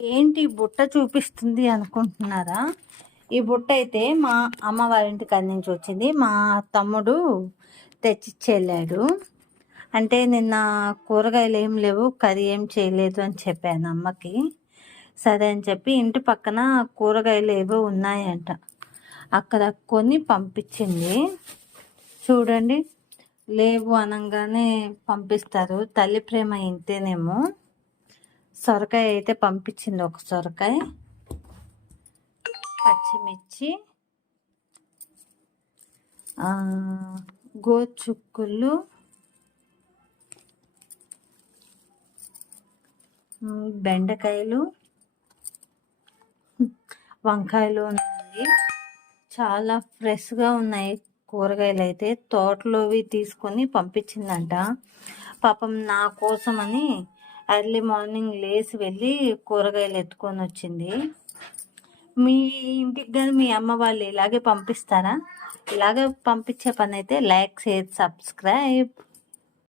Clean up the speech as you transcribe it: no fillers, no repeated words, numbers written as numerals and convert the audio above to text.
ఏంటి బుట్ట చూపిస్తుంది అనుకుంటున్నారా? ఈ బుట్ట అయితే మా అమ్మ వాళ్ళ ఇంటికి నుంచి వచ్చింది. మా తమ్ముడు తెచ్చిచ్చెళ్ళాడు. అంటే నిన్న కూరగాయలు ఏం లేవు, కర్రీ ఏం చేయలేదు అని చెప్పాను అమ్మకి. సరే అని చెప్పి ఇంటి పక్కన కూరగాయలు ఏవో ఉన్నాయంట, అక్కడ కొని పంపించింది. చూడండి, లేవు అనగానే పంపిస్తారు. తల్లి ప్రేమ ఇంతేనేమో. సొరకాయ అయితే పంపించింది, ఒక సొరకాయ, పచ్చిమిర్చి, గోచుక్కులు, బెండకాయలు, వంకాయలు ఉన్నాయి. చాలా ఫ్రెష్గా ఉన్నాయి కూరగాయలు. అయితే తోటలోవి తీసుకొని పంపించిందంట. పాపం నా కోసమని ఎర్లీ మార్నింగ్ లేచి వెళ్ళి కూరగాయలు ఎత్తుకొని వచ్చింది. మీ ఇంటికి కానీ మీ అమ్మ వాళ్ళు ఇలాగే పంపిస్తారా? ఇలాగే పంపించే పని అయితే లైక్, షేర్, సబ్స్క్రైబ్.